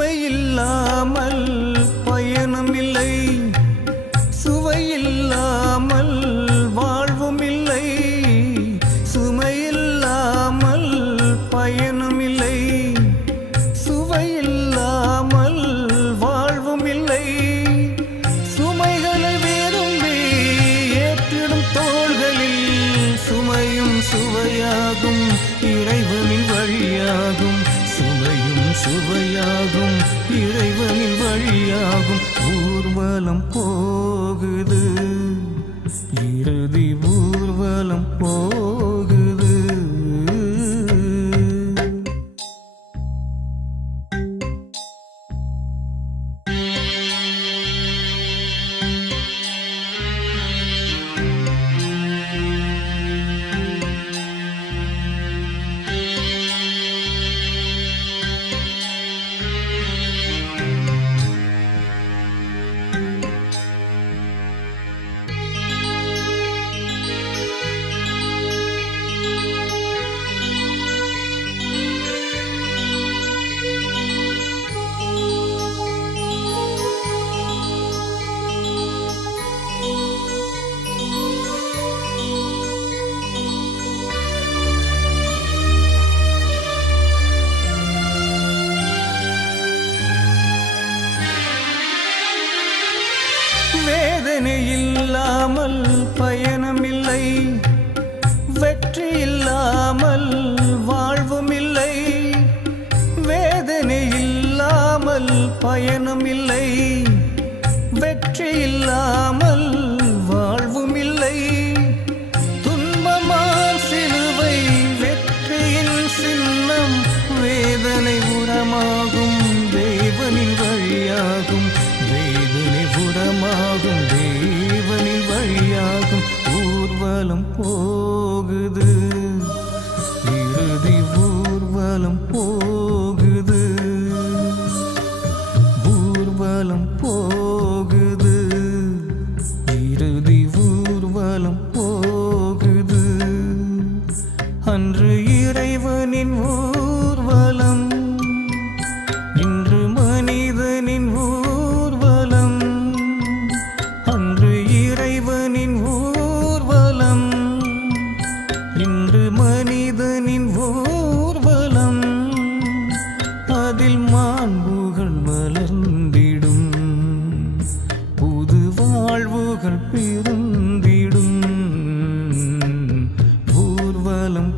சுமையில்லாமல் பயணம் இல்லை. சுவையில்லாமல் வாழ்வும் இல்லை. சுமையில்லாமல் பயணம் இல்லை. சுவையில்லாமல் வாழ்வும் இல்லை. சுமைகளை வேறும்பி ஏற்றிடும் தோள்களில் சுமையும் சுவையாகும். இறைவனின் வழியாகும். சுவையும் சுவை ஊர்வலம் போகுது வேதனை இல்லாமல் பயணமில்லை வெற்றி இல்லாமல் வாழ்வுமில்லை. வேதனை இல்லாமல் பயணமில்லை வெற்றி இல்லாமல் ஊர்வலம் போகுது. இறுதி ஊர்வலம் போகுது. ஊர்வலம் போகுது. இறுதி ஊர்வலம் போகுது. அன்று இறைவனின் ஊர்வலம் அதில் மாண்புகள் மலர்ந்திடும். புது வாழ்வுகள் பிறந்திடும். ஊர்வலம்